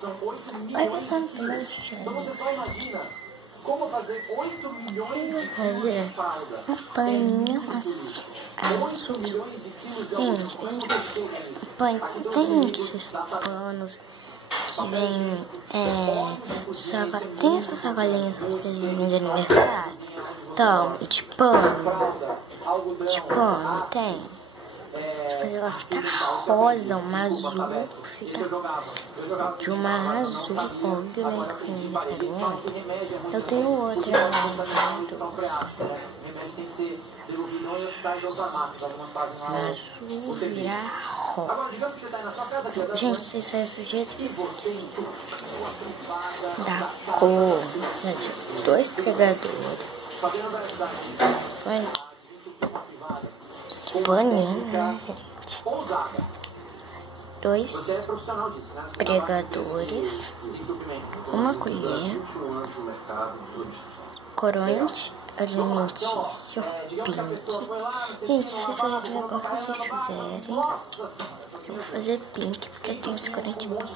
São 8 Vai milhões passar de no primeiro quilos. chão. Então você só imagina como fazer 8 milhões de quilos de fralda. Um paninho 8 milhões de quilos de algodão. Como você chega nisso? tem esses panos que vem tem essas sacolinhas para os presentes de aniversário. Então, de pano, tem. Depois ela fica rosa, uma azul, fica de uma azul, óbvio, né, que foi no aniversário. Eu tenho outra, azul vira rosa. Gente, se isso é sujeito da cor, de 2 pregadores, paninho, né, gente? 2 pregadores, uma colher, corante alimentício, pink. Gente, se vocês igual que vocês quiserem, eu vou fazer pink porque eu tenho esse corante pink.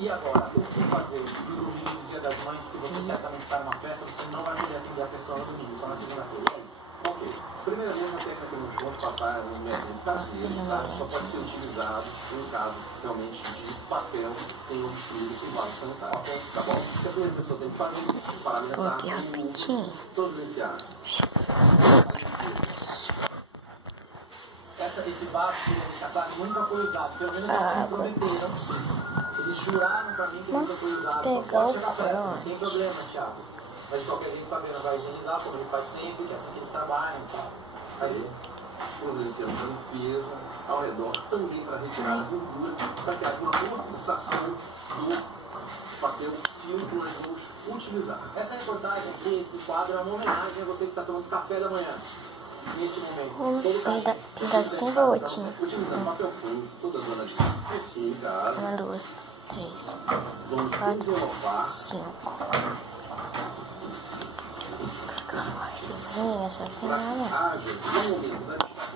E agora, o que fazer no dia das mães, que você certamente está numa festa, você não vai poder atender a pessoa no domingo, só na segunda-feira? Ok. Primeiramente, a técnica que eu vou te passar é um método caseiro, tá? Só pode ser utilizado em caso realmente de papel tem obstruído o vaso sanitário. Ok? Tá bom? O que a primeira pessoa tem que fazer é paralisar todo esse ar. Esse vaso que já tá, nunca foi usado. Pelo menos eles prometeram. Eles juraram pra mim que nunca foi usado. Pode chegar perto, não tem problema, Thiago. Mas de qualquer jeito, Fabiana vai higienizar, como ele faz sempre, que é assim que eles trabalham e tal. Mas providenciamos limpeza ao redor também para retirar a gordura, para que haja uma boa fixação do papel filme que nós vamos utilizar. Essa reportagem aqui, esse quadro, é uma homenagem a você que está tomando café da manhã. Neste momento. Ainda 5 ou 8? Utilizando papel filme, toda a zona de casa. 1, 2, 3, vamos 4, 5. Essa aqui não é.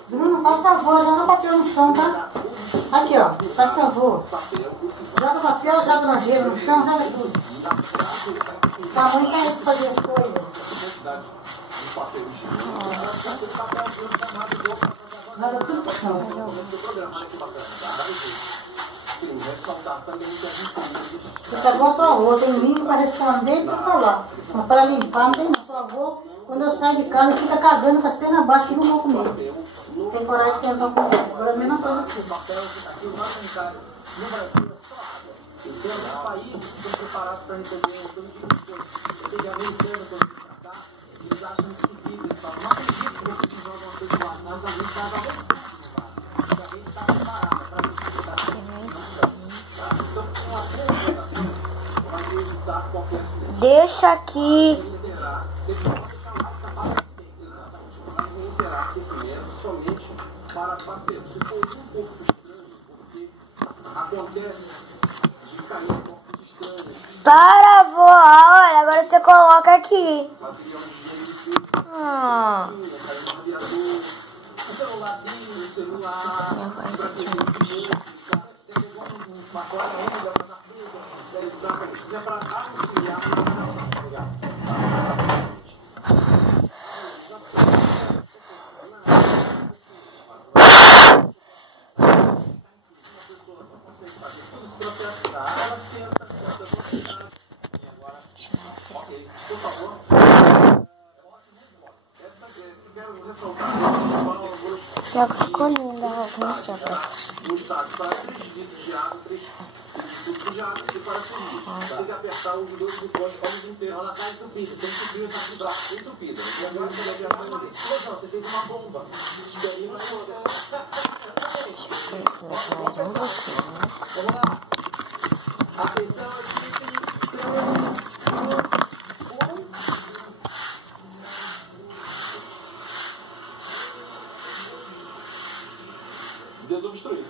Bruno, faz favor, joga papel no chão, tá? Aqui, ó, faz favor. Joga papel, joga nojeira no chão, joga tudo. Tua mãe quer fazer as coisas. Joga tudo no chão. Você pegou a sua avó, tem língua para responder e para falar. Mas para limpar não tem não. Sua avó, quando eu saio de casa, fica cagando com as pernas baixas e não vou comer. Tem coragem de tentar comer. Agora é a mesma coisa assim. No Brasil é só água. Então, os países estão preparados para receber um todo tipo de coisa. Você já americano, quando vem pra cá, eles acham esquisito. Eles falam, não acredito que vocês jogam uma coisa lá. Mas a gente dá uma coisa lá. A gente está preparada para isso. Deixa aqui. Somente para papel. Se for um pouco estranho, porque acontece de cair corpos estranhos. Para, vó, olha, agora você coloca aqui. O celularzinho, o celular. Uma cola ainda para na fruta, para auxiliar Já ficou linda a almoço. No estado para 3 litros de água, 3 litros de água e para servir. Tem que apertar os 2 botões ao mesmo tempo. Ela está entupida, tem que subir essa fibra entupida. E agora você vai apertar uma vez. Você fez uma bomba. E aí vai vamos lá. Atenção aqui. Dedo obstruído.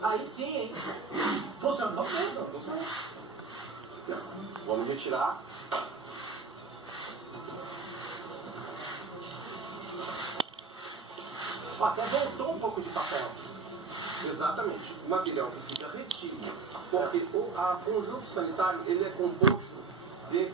Aí sim, hein? Funciona. Não funciona. Vamos retirar. Até voltou um pouco de papel. Exatamente. O material que fica retido, porque o conjunto sanitário ele é composto de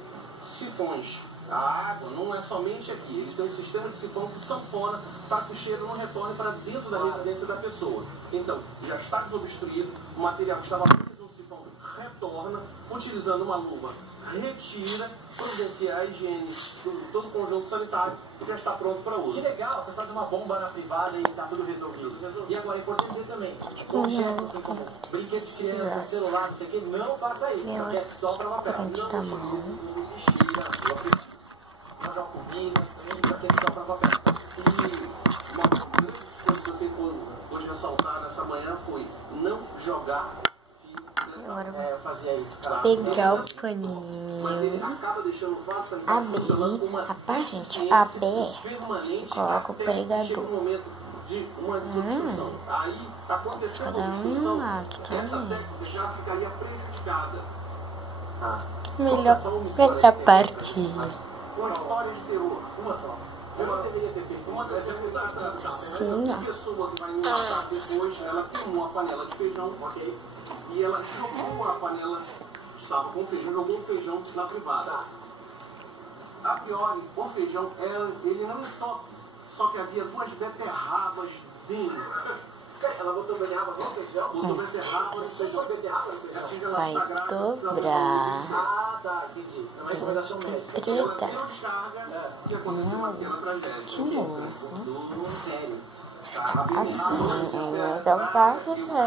sifões. A água não é somente aqui, eles têm um sistema de sifão que sanfona para que o cheiro não retorne para dentro da residência da pessoa. Então, já está desobstruído, o material que estava preso no sifão retorna, utilizando uma luva, retira, providenciar a higiene de todo o conjunto sanitário e já está pronto para uso. Que legal, você faz uma bomba na privada e está tudo resolvido. E agora, é importante dizer também, objetos assim como brinquedos de criança, celular, não sei o que, não faça isso, porque é só para papel. Não bexiga, não joga comida, isso aqui é só para papel. E uma grande coisa que você pôde ressaltar nessa manhã foi não jogar Agora fazia isso, cara. pegar o paninho, abrir a parte aberta, você coloca o pregador. De uma desobstrução. Aí, acontecendo a obstrução, essa técnica já ficaria prejudicada. Melhor pegar a parte. Uma história de terror, uma só. Eu não deveria ter feito uma pessoa que vai me matar depois, ela queimou a panela de feijão, ok? E ela jogou a panela, estava com feijão, jogou o feijão na privada. A pior, o feijão, ele não entope, só que havia 2 beterrabas dentro. Ela botou beterraba no feijão? Botou beterraba, Vai dobrar. Ah, tá, entendi. É uma recomendação médica. ela se não descarga, o que aconteceu com aquela tragédia? Sério. Eu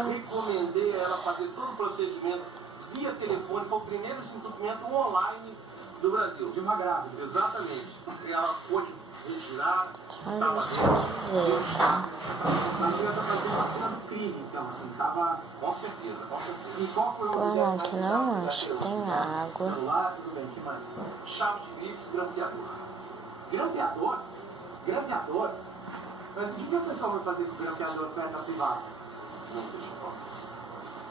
recomendei a ela fazer todo o procedimento via telefone, foi o primeiro desentupimento online do Brasil. De uma grávida. Exatamente. Ela pôde retirar, estava A mulher tá fazendo uma cena do crime, então, assim, tava. com certeza, com certeza. E qual foi o Vamos objeto? que não acho, tem água. Celular, tudo bem, que mais? Chave de grife, grampeador. Grampeador? Grampeador? Mas o que a pessoa vai fazer com o grampeador perto da privada? Não deixa eu falar.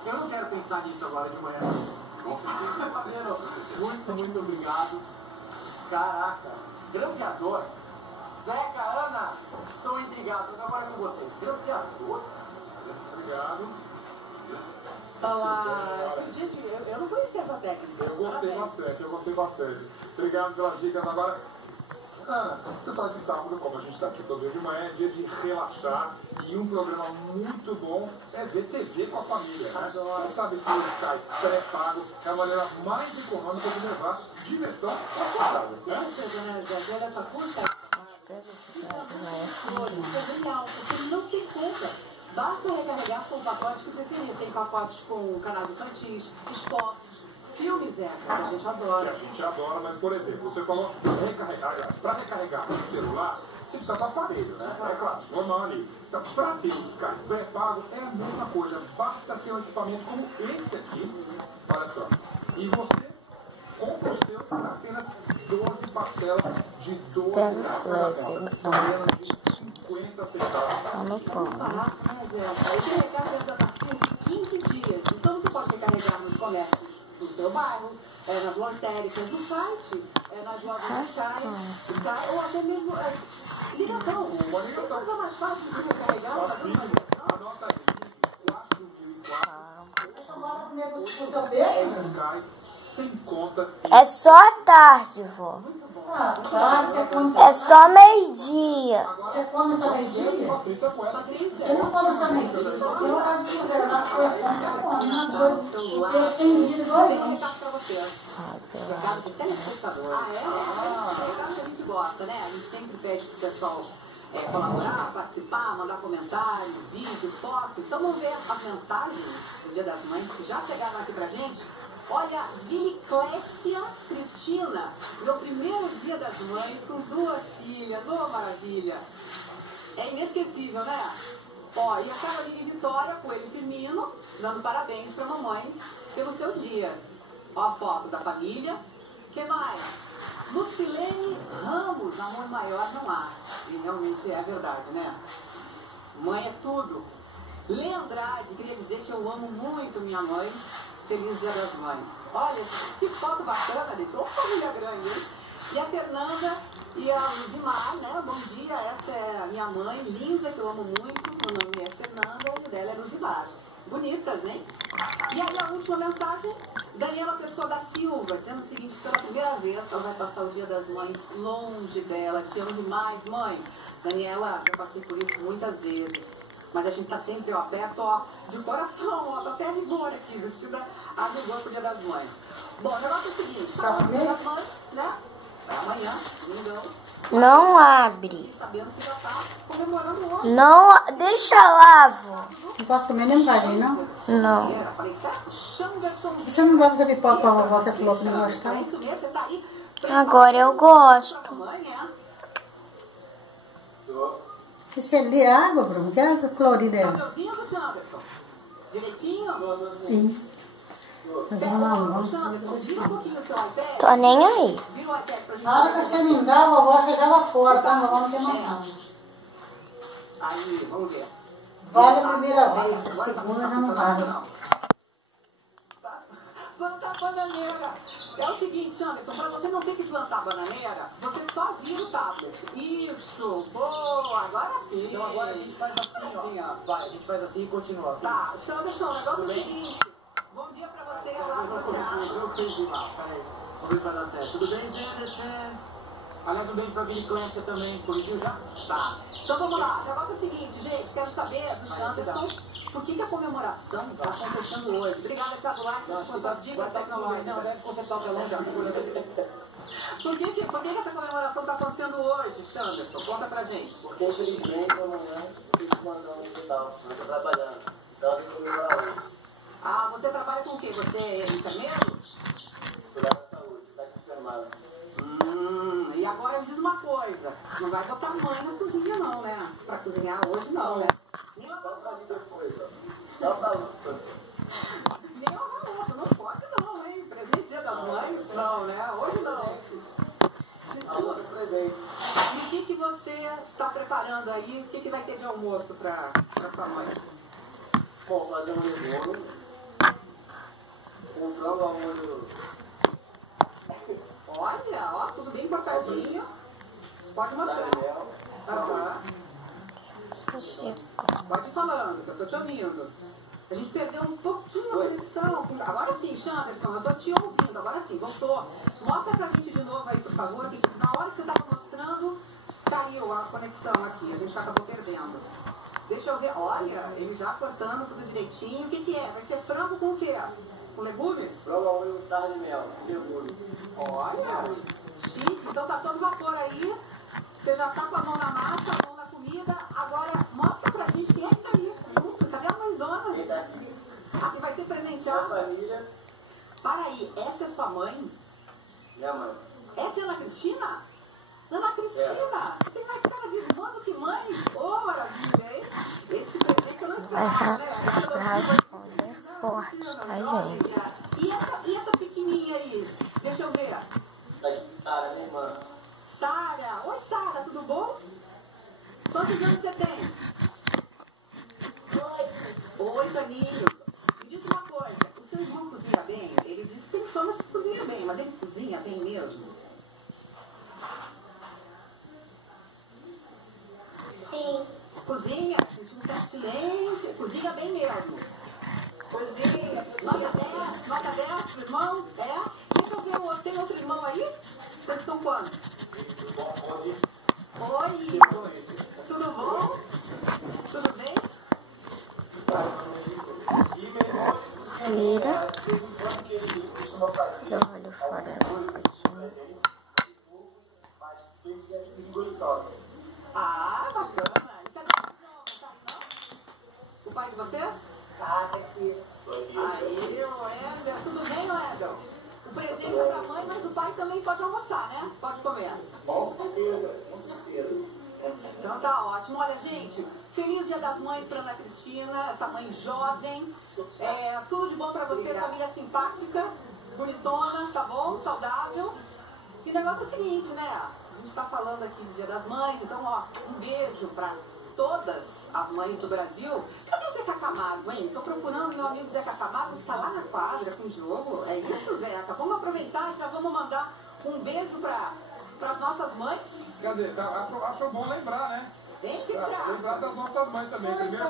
Eu não quero pensar nisso agora de manhã. Com certeza. Valeu. Muito obrigado. Caraca, grampeador? Zeca, Ana, estou intrigado. Agora com vocês. Grampeador? Obrigado. Gente, eu não conhecia essa técnica. Eu gostei bastante. Obrigado pelas dicas. Agora, Ana, você sabe que sábado, como a gente está aqui todo dia de manhã, é dia de relaxar. E um programa muito bom é ver TV com a família. Né? Você sabe que o Sky pré-pago é a maneira mais econômica de levar diversão para sua casa. Né, Zé? Olha essa curta. É genial, porque não tem conta. Basta recarregar com o pacote que preferir. Tem pacotes com canais infantis, esportes, filmes, que a gente Que adora. a gente adora, mas, por exemplo, você falou recarregar. Aliás, para recarregar no celular, você precisa do aparelho, né? É claro, normal ali. Então, para ter o Sky pré-pago, é a mesma coisa. Basta ter um equipamento como esse aqui, olha só. E você compra o seu por apenas 12 parcelas de 12 reais cada conta. São menos de 50 centavos. Tá no pão. Barato, né, Zé? Aí você recarga a partir de 15 dias. Então você pode recarregar nos comércios do seu bairro, nas lotéricas do site, nas lojas de Sky, ou até mesmo ligação. Tem coisa mais fácil de recarregar, fazer uma ligação. Anota aí, 4.004. O seu peixe? Sky sem conta. É só à tarde, vó. Ah, claro, você come. É só meio-dia. Você come só meio-dia? Patrícia Poeta. Você não come só meio-dia? Eu acho que você não come. Porque tem dia igual a Tem um gente. recado pra você. Recado de telespectador. É recado que a gente gosta, né? A gente sempre pede pro pessoal colaborar, participar, mandar comentários, vídeos, fotos. Então vamos ver as mensagens do Dia das Mães que já chegaram aqui pra gente. Olha, Viclécia Cristina, meu primeiro Dia das Mães com 2 filhas, ô maravilha. É inesquecível, né? Ó, e a Caroline Vitória Coelho Firmino, dando parabéns pra mamãe pelo seu dia. Ó a foto da família. Que mais? Lucilene Ramos, amor maior não há. E realmente é verdade, né? Mãe é tudo. Lê Andrade, queria dizer que eu amo muito minha mãe. Feliz Dia das Mães. Olha, que foto bacana, gente. Ô, família grande, hein? E a Fernanda e a Dimar, né? Bom dia, essa é a minha mãe, linda, que eu amo muito. meu nome é Fernanda, o dela é Luzimar. Bonitas, hein? E aí a última mensagem, Daniela Pessoa da Silva, dizendo o seguinte: pela primeira vez ela vai passar o Dia das Mães longe dela. Te amo demais, mãe. Daniela, eu passei por isso muitas vezes. Mas a gente tá sempre, ó, perto, ó, de coração, ó, tá até rigor aqui, vestida a rigor pro Dia das Mães. Bom, o negócio é o seguinte, tá o Dia das Mães, né? É amanhã, domingão. Não abre. Sabendo que já tá comemorando hoje. Não, deixa lá, vó. Não posso comer nem um bocadinho, não? Não. Falei, certo? Xanderson. Você não dá pra fazer pipoca com a vovó, você falou que não gostava? É isso mesmo, você tá aí. Agora eu gosto. Mãe, é? Isso ali é água, Bruno? Que água colorida é Tá essa? me ouvindo, Xanderson? Direitinho? Sim. Mas eu não gosto. Xanderson, vira um pouquinho o seu iPad. Tô nem aí. Vira o iPad pra gente. Na hora que você me dá, a vovó chegava fora, tá? A vovó não tem mais nada. Aí, vamos ver. Vale a primeira vez, a segunda já não vale. Plantar bananeira. É o seguinte, Anderson, para você não ter que plantar bananeira, você só vira o tablet. Isso, boa, agora sim. Então agora a gente faz assim, ó. Vai, a gente faz assim e continua. Tá, Anderson, o negócio é o seguinte. Bom dia pra você lá no teatro. Eu fiz mal, peraí. Vamos ver se vai dar certo. Tudo bem, Anderson? Aliás, um beijo pra Vini Clência também. Corrigiu já? Tá. Então vamos lá. O negócio é o seguinte, gente. Quero saber do Anderson por que a comemoração está acontecendo hoje. Obrigada, Thiago Like, por suas dicas tecnológicas. Não, deve consertar o telão já. Por que essa comemoração está acontecendo hoje, Anderson? Conta pra gente. Porque infelizmente amanhã tem que mandar um hospital. Eu estou trabalhando. Então eu tenho que comemorar hoje. Ah, você trabalha com o quê? Você é enfermeiro? Cuidar da saúde, está confirmado. E agora me diz uma coisa. Não vai botar mãe na cozinha não, né? Pra cozinhar hoje não, né? Nem lavar Só pra louça. depois, ó. Só pra luta. Nem lavar louça. Não pode não, hein? Presente Dia das Mães? Não, né? Hoje não. Almoço presente. E o que você está preparando aí? O que vai ter de almoço pra sua mãe? Bom, fazer um legume. Um frango ao molho. Olha, ó, tudo bem cortadinho. Pode mostrar. Mel. Aham. Pode ir falando, que eu tô te ouvindo. A gente perdeu um pouquinho a conexão. Agora sim, Anderson, eu tô te ouvindo. Agora sim, voltou. Mostra pra gente de novo aí, por favor. Que na hora que você tava mostrando, caiu a conexão aqui. A gente acabou perdendo. Deixa eu ver. Olha, ele já cortando tudo direitinho. O que é? Vai ser frango com o quê? Com legumes? Frango ao molho tarde de mel. Legume. Olha, chique. Então tá todo vapor aí. Você já tá com a mão na massa, a mão na comida. Agora mostra pra gente quem é que tá aí junto. Cadê a mãezona? Quem tá aqui? A que vai ser Minha presenteada. família. Para aí, essa é sua mãe? Minha mãe. Essa é a Ana Cristina? Ana Cristina, você tem mais cara de irmã do que mãe? Ô, maravilha, hein? Esse presente eu não esperava, né? Responder forte, tá, gente? E essa pequenininha aí? Deixa eu ver. Da guitarra, minha irmã. Sara. Oi, Sara, tudo bom? Quantos anos você tem? 8 aninhos. Me diz uma coisa, o seu irmão cozinha bem? Ele disse que tem fama de que cozinha bem, mas ele cozinha bem mesmo? Sim. Cozinha, senti um certo silêncio, cozinha bem mesmo. Cozinha. Nota 10 pro irmão? É? Deixa eu ver, tem outro irmão aí? Vocês são quantos? Oi, tudo bom? Tudo bem? Tira. Eu olho fora. Ah, bacana. E cadê o irmão? Não tá aí não? O pai de vocês? Ah, tem que. Aí, o Éder. Tudo bem, Éder? O presente é da mãe, mas o pai também pode almoçar, né? Pode comer. Com certeza, com certeza. Então tá ótimo. Olha, gente, feliz Dia das Mães pra Ana Cristina, essa mãe jovem. Tudo de bom pra você, família simpática, bonitona, tá bom? Saudável. E o negócio é o seguinte, né? A gente tá falando aqui do Dia das Mães, então, ó, um beijo pra todas as mães do Brasil. Cadê Zeca Camargo, hein? Tô procurando meu amigo Zeca Camargo, que tá lá na quadra com o jogo. É isso, Zeca. Vamos aproveitar e já vamos mandar um beijo para as nossas mães. Cadê? Tá, achou bom lembrar, né? Hein? O que você Lembrar acha? das nossas mães também. Primeiro,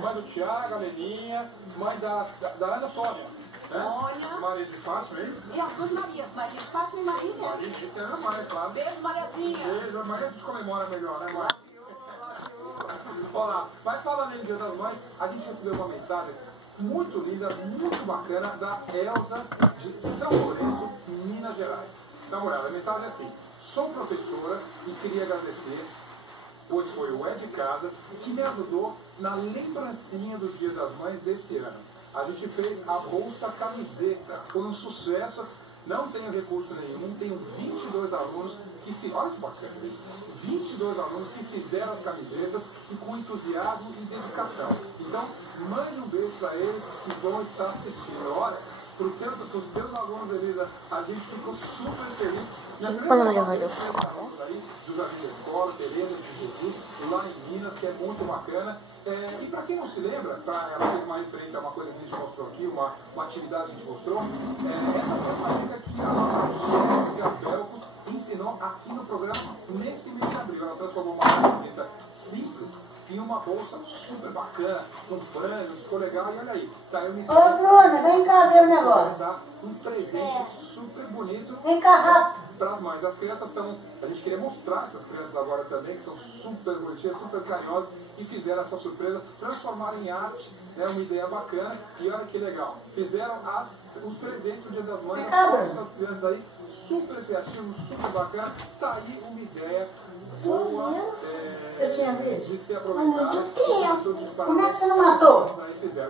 mãe do Tiago, a Leninha, mãe da Ana Sônia. Sônia. Maria de Fátima, é isso? E as duas Marias. Maria de Fátima e Maria. Maria de que é a mãe, claro. Beijo, Mariazinha. Beijo, a Maria a gente comemora melhor, né, mãe? Olha lá, mas falando em Dia das Mães, a gente recebeu uma mensagem muito linda, muito bacana, da Elza de São Lourenço, Minas Gerais. Então, olha, a mensagem é assim: sou professora e queria agradecer, pois foi o É de Casa que me ajudou na lembrancinha do Dia das Mães desse ano. A gente fez a bolsa camiseta, foi um sucesso, não tenho recurso nenhum, tenho 22 alunos que fizeram, olha que bacana, 22 alunos que fizeram as camisetas e com entusiasmo e dedicação. Então, mande um beijo para eles que vão estar assistindo. Olha, para os teus alunos, Elisa, a gente ficou super feliz. E a primeira aí, dos amigos da escola, Tereza de Jesus, lá em Minas, que é muito bacana. E para quem não se lembra, ela fez uma referência a uma coisa que a gente mostrou aqui, uma atividade que a gente mostrou, essa foi uma dica que a Jéssica Belcos ensinou aqui no programa nesse mês de abril. Ela transformou uma camiseta simples em uma bolsa super bacana, com frangos, ficou legal, e olha aí. Tá, eu me Ô, Bruna, vem cá ver o negócio. Dar um presente super bonito. Vem cá rápido. Para as mães. As crianças estão... A gente queria mostrar essas crianças agora também, que são super bonitinhas, super carinhosas, e fizeram essa surpresa, transformaram em arte, né, uma ideia bacana, e olha que legal. Fizeram os presentes do Dia das Mães, as crianças aí, super criativos, super bacana. Tá aí uma ideia boa de ser aproveitada. Como é que você não matou?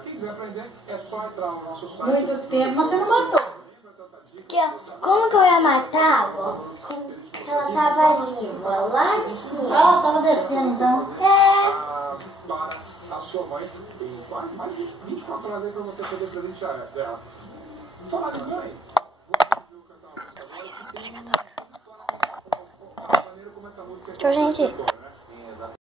Quem quiser aprender, é só entrar no nosso site. Muito tempo, mas você não matou. Como que eu ia matar, avó? Ela tava limpa, lá em cima. Ah, ela tava descendo então. Para a sua mãe, tem mais de 24 horas aí para você poder presentear dela. Falar de mãe, Tchau, gente.